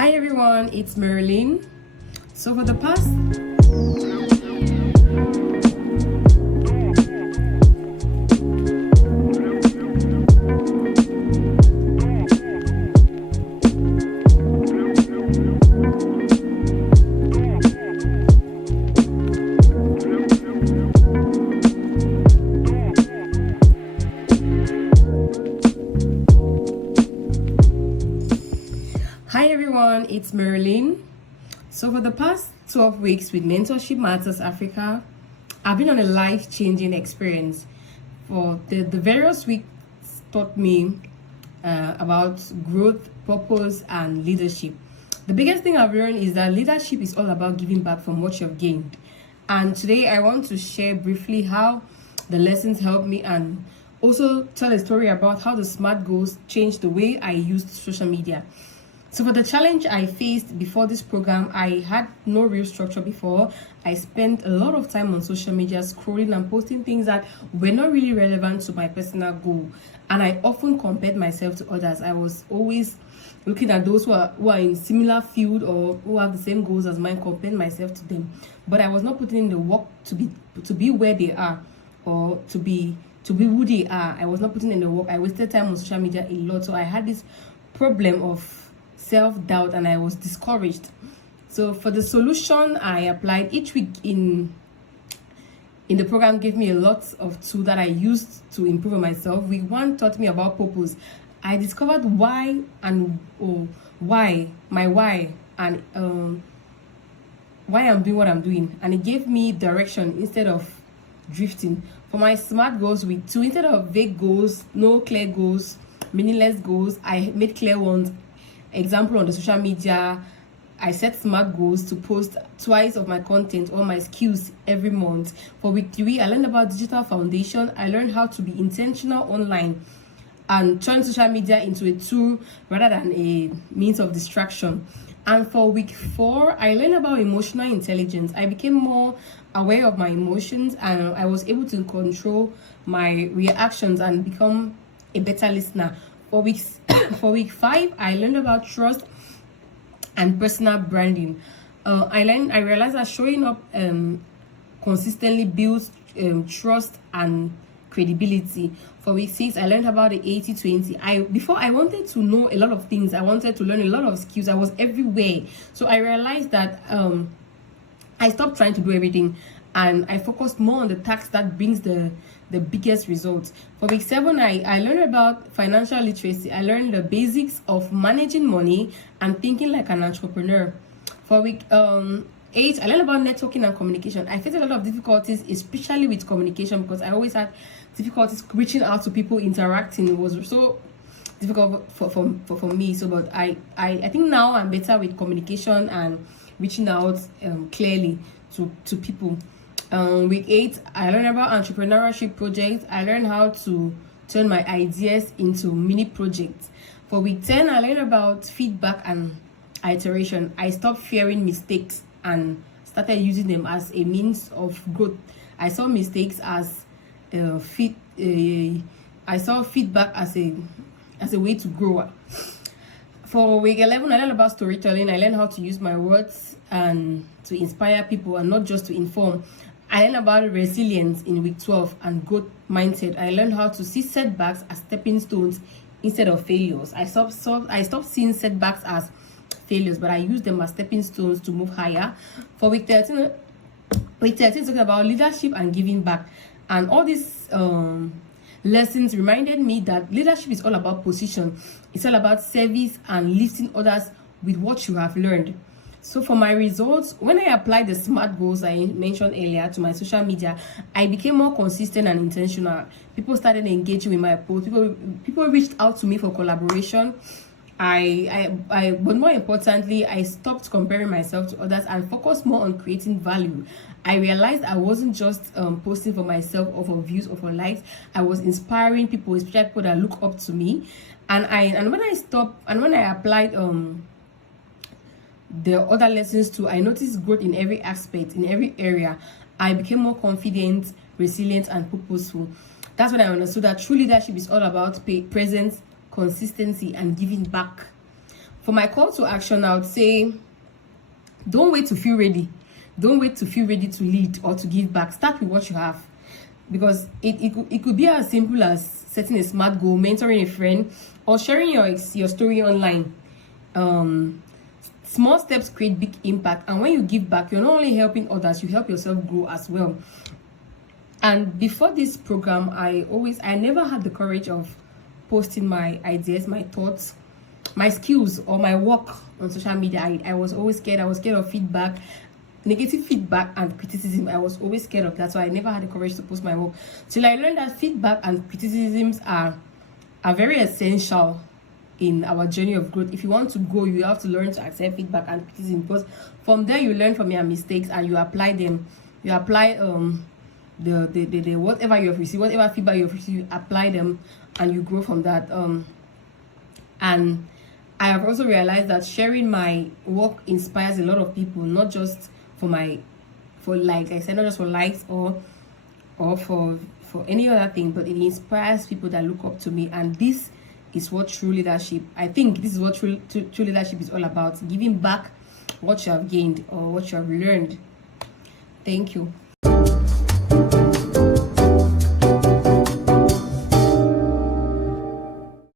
Hi everyone, it's Merilyn. So for the past Hi everyone, it's Merilyn. So for the past 12 weeks with Mentorship Matters Africa, I've been on a life-changing experience. For the various weeks taught me about growth, purpose, and leadership. The biggest thing I've learned is that leadership is all about giving back from what you've gained. And today I want to share briefly how the lessons helped me and also tell a story about how the SMART goals changed the way I used social media. So for the challenge I faced before this program, I had no real structure before. I spent a lot of time on social media scrolling and posting things that were not really relevant to my personal goal. And I often compared myself to others. I was always looking at those who are in similar field or who have the same goals as mine, comparing myself to them. But I was not putting in the work to be where they are or to be who they are. I was not putting in the work. I wasted time on social media a lot. So I had this problem of self-doubt and I was discouraged. So for the solution I applied each week in the program gave me a lot of tools that I used to improve on myself. Week 1 taught me about purpose. I discovered why and why and why I'm doing what I'm doing, and it gave me direction instead of drifting. For my SMART goals, week 2, instead of vague goals, no clear goals, meaningless goals, I made clear ones. Example, on the social media, I set SMART goals to post twice of my content or my skills every month. For week 3, I learned about digital foundation. I learned how to be intentional online and turn social media into a tool rather than a means of distraction. And for week 4, I learned about emotional intelligence. I became more aware of my emotions and I was able to control my reactions and become a better listener. For week 5, I learned about trust and personal branding. I realized that showing up consistently builds trust and credibility. For week 6, I learned about the 80-20. Before I wanted to know a lot of things. I wanted to learn a lot of skills. I was everywhere. So I realized that I stopped trying to do everything and I focused more on the tasks that brings the biggest results. For week 7, I learned about financial literacy. I learned the basics of managing money and thinking like an entrepreneur. For week 8, I learned about networking and communication. I faced a lot of difficulties, especially with communication, because I always had difficulties reaching out to people, interacting. It was so difficult for me. So, but I think now I'm better with communication and reaching out clearly to people. Week 8, I learned about entrepreneurship projects. I learned how to turn my ideas into mini projects. For week 10, I learned about feedback and iteration. I stopped fearing mistakes and started using them as a means of growth. I saw mistakes as I saw feedback as a way to grow. For week 11, I learned about storytelling. I learned how to use my words and to inspire people and not just to inform. I learned about resilience in week 12 and growth mindset. I learned how to see setbacks as stepping stones instead of failures. I stopped seeing setbacks as failures, but I used them as stepping stones to move higher. For week 13, talking about leadership and giving back. And all these lessons reminded me that leadership is all about position. It's all about service and lifting others with what you have learned. So for my results, when I applied the SMART goals I mentioned earlier to my social media, I became more consistent and intentional. People started engaging with my posts. People reached out to me for collaboration. But more importantly, I stopped comparing myself to others and focused more on creating value. I realized I wasn't just posting for myself or for views or for likes. I was inspiring people, especially people that look up to me. And when I applied the other lessons too, I noticed growth in every aspect, in every area. I became more confident, resilient, and purposeful. That's when I understood that true leadership is all about presence, consistency, and giving back. For my call to action, I would say, don't wait to feel ready. Don't wait to feel ready to lead or to give back. Start with what you have, because it could be as simple as setting a smart goal, mentoring a friend, or sharing your story online. Small steps create big impact, and when you give back, you're not only helping others, you help yourself grow as well. And before this program, I never had the courage of posting my ideas, my thoughts, my skills, or my work on social media. I was always scared. I was scared of feedback, negative feedback and criticism. I was always scared of that, so I never had the courage to post my work till I learned that feedback and criticisms are very essential in our journey of growth. If you want to go, you have to learn to accept feedback and criticism, because from there you learn from your mistakes and you apply them. You apply the whatever you have received, whatever feedback you have received, you apply them and you grow from that. And I have also realized that sharing my work inspires a lot of people, not just for like I said, not just for likes or for any other thing, but it inspires people that look up to me. And this is what true leadership, I think this is what true leadership is all about: giving back what you have gained or what you have learned. Thank you.